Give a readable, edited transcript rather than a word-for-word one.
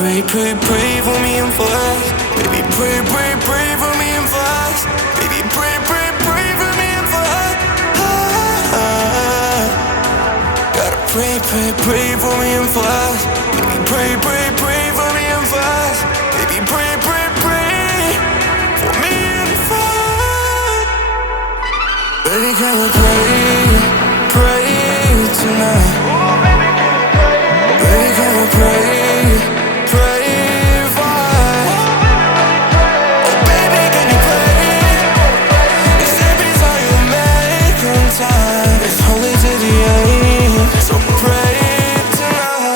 pray, pray, pray for me and for us. Baby, pray, pray, pray for me and for us. Baby, pray, pray, pray for me and for us. Gotta pray, pray, pray for me and for us. Baby, pray, pray, pray for me and for us. Baby, pray, pray, pray for me and for us. Baby, can we pray, pray tonight? Baby, can we pray, pray for us? Oh baby, can you pray? It's every time you make on time. It's holy to the end, so pray tonight.